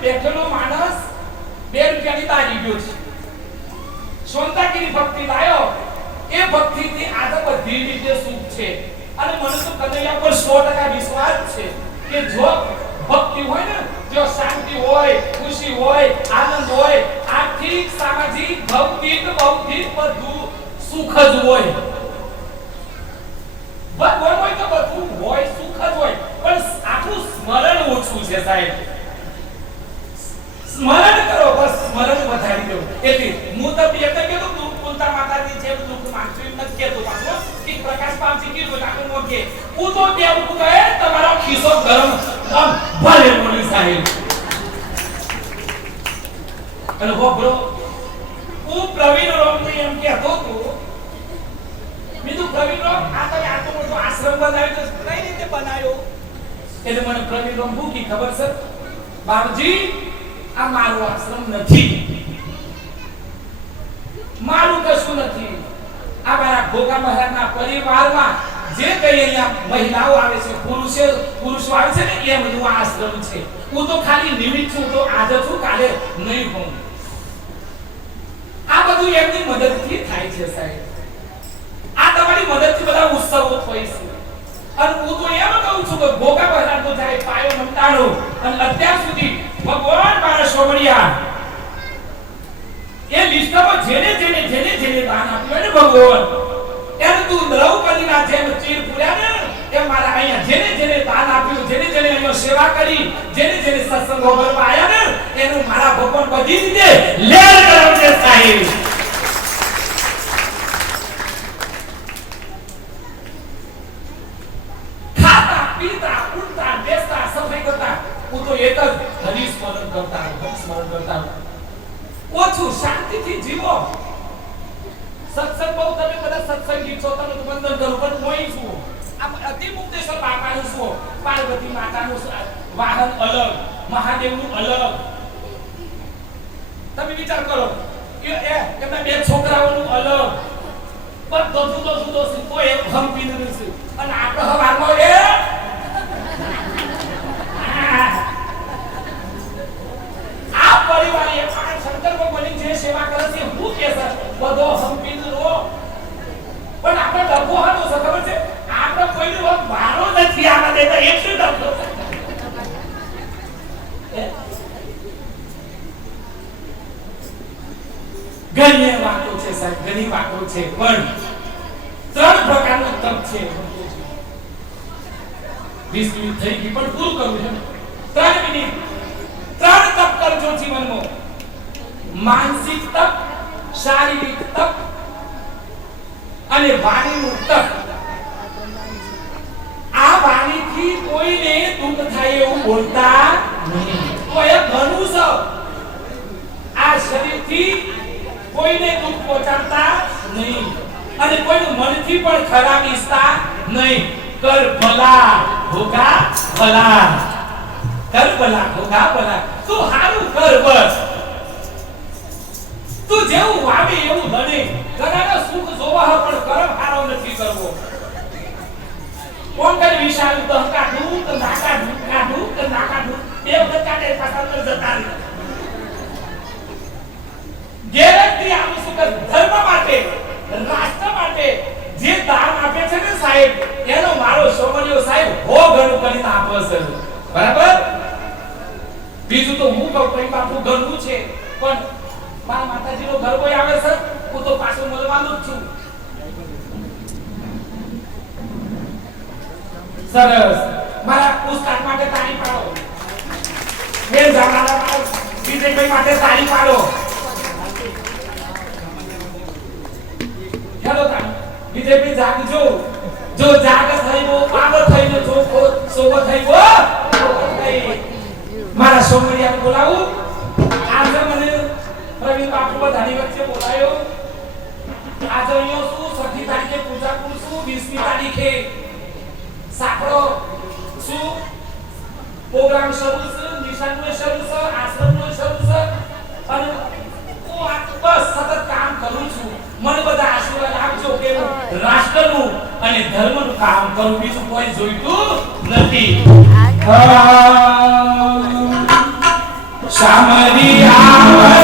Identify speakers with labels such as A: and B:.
A: બેઠેલો માણસ બે રૂપિયાની તારી ગયો છે. સોનતાગીરી ભક્તિ લાયો. એ ભક્તિથી આજે બધી રીતે સુખ છે. અને મને તો કનૈયા પર 100% વિશ્વાસ છે કે જો ભક્તિ હોય ને, જો શાંતિ હોય, ખુશી હોય, આનંદ હોય, આર્થિક, સામાજિક, ભૌતિક, બૌદ્ધિક બધું સુખ જ હોય. ભગવાન હોય તો બધું હોય, સુખ જ હોય. પણ આપણું સ્મરણ ઓછું છે સાહેબ. સ્મરણ કરો, બસ સ્મરણ વધારી દો. એટલે હું તો બે તો કેતો તું કુલતા માતાજી જેમ દુઃખ માંગશું એમ નથી કેતો પાછો. કે પ્રકાશ પામજી કીધું લાખો નો કે હું તો બે હું કહે, તમારો ખિસ્સો ગરમ આમ ભલે મોલી સાહેબ. અને હો બ્રો, હું પ્રવીણ રોમને એમ કહેતો હતો. બીજું પ્રવીણ રોમ, આ તમે આટલો મોટો આશ્રમ બનાવ્યો તો કઈ રીતે બનાવ્યો? એટલે મને પ્રવીણ રોમ ભૂકી ખબર છે. બાપજી આ મારો આશ્રમ નથી. મારું કશું નથી. આ મારા ભોગા મહારાજના પરિવારમાં જે કઈ અહીંયા મહિલાઓ આવે છે, પુરુષો પુરુષો આવે છે ને, એ બધું આશ્રમ છે. હું તો ખાલી નિમિત્ત છું, તો આજે છું કાલે નહીં હોઉં. આ બધું એમની મદદથી થાય છે, સાહેબ. આ તમારી મદદથી બધા ઉત્સવો થાય છે. અને હું તો એમ કહું છું કે ભોગા મહારાજ તો જાય પાયો મંટાડો અને અત્યાર સુધી ભગવાન મારા સોમડિયા એ લિસ્ટમાં જેને જેને જેને જેને દાન આપ્યું ને ભગવાન. એને તું દ્રૌપદીના જેમ ચીર પૂર્યા ને એ મારા અહીંયા જેને જેને દાન આપ્યું, જેને જેને અહીંયા સેવા કરી, જેને જેને સત્સંગો કરવા આવ્યા ને, એનું મારા ભગવાન બધી રીતે લેર કરાવશે સાહેબ. ખાતા, પીતા, ઉડતા, બેસતા, સફાઈ કરતા. હું તો એક જ હરિ સ્મરણ કરતા હરિ સ્મરણ કરતા ઓછું શાંતિથી જીવો. સત્સંગ બહુ તમે બધા સત્સંગી છો, તમે વંદન કરો, પણ મોઈ છું આમ અતિ મુક્તેશ્વર બાપાનું છું પાર્વતી માતાનું વાહન અલગ, મહાદેવનું અલગ. તમે વિચાર કરો, એ એમના બે છોકરાઓનું અલગ. પણ જુદો જુદો છે કોઈ એક હંપીનું છે અને આપણે હવારમાં એ આ પરિવારે એ પાંચ શંકર ભગવાનની જે સેવા કરે છે હું કે છે બધો હંપીનો રો પણ આપણે ડબ્બો હાલો છે ખબર છે આપણે કોઈનો વખત વારો નથી આમાં દેતા એક શું ડબ્બો ઘણી વાતો છે સાહેબ વાતો છે, પણ ત્રણ પ્રકારનો તપ છે વીસ મિનિટ થઈ ગઈ, પણ પૂરું કરવું છે. ત્રણ મિનિટ. ત્રણ તપ કરજો જીવનમાં. માનસિક તપ, શારીરિક તપ અને વાણીનું તપ. આ વાણીથી કોઈને દુઃખ થાય એવું બોલતા નહીં. તો ઘણું છે આ શરીરથી કોઈને દુઃખ પહોંચાડતા નહીં. અને કોઈનું મનથી પણ ખરાબ ઈચ્છતા નહીં. કર ભલા ભોગા ભલા. કર ભલા ભોગા ભલા. તું હારું કર બસ. તું જેવું વાવે એવું લડે. કદાચ સુખ જોવા પણ કરમ હારો નથી કરવો. કોણ કરી વિશાલ? તો કાઢું નાકા ના નાકા કાઢું બે વખત પાછા જતા રહે ગેરંટી આવું શું કર ધર્મ માટે રાષ્ટ્ર માટે જે દાન આપે છે ને સાહેબ, એનો મારો સોમરિયો સાહેબ હો ઘણું કરીને આપે છે. બરાબર? બીજું તો હું કહું કઈ બાપુ ઘરનું છે, પણ મારા માતાજીનો ઘર કોઈ આવે છે. હું તો પાછું મળવાનું જ છું. સરસ. મારા પુસ્તક માટે તાળી પાડો. મેં જમાના વિજયભાઈ માટે તાળી પાડો. હેલો વિજયભાઈ જાગજો. જો જાગ થઈવો પાવ થઈનો જો કો સોવ થઈવો મારા સોમરિયા બોલાવું. આજે મને રવિ બાપુ બધાની વચ્ચે બોલાયો. આજે અહીંયા શું? છઠ્ઠી તારીખે પૂજા કરું છું વીસમી તારીખે સાંકળો શું? પ્રોગ્રામ શરૂ છે નિશાન શરૂ છે આશ્રમનો શરૂ છે અને હું આ બસ સતત કામ કરું છું મને બધા આશીર્વાદ આપજો કે હું રાષ્ટ્રનું અને ધર્મનું કામ કરું બીજું કોઈ જોઈતું નથી. શામરિયા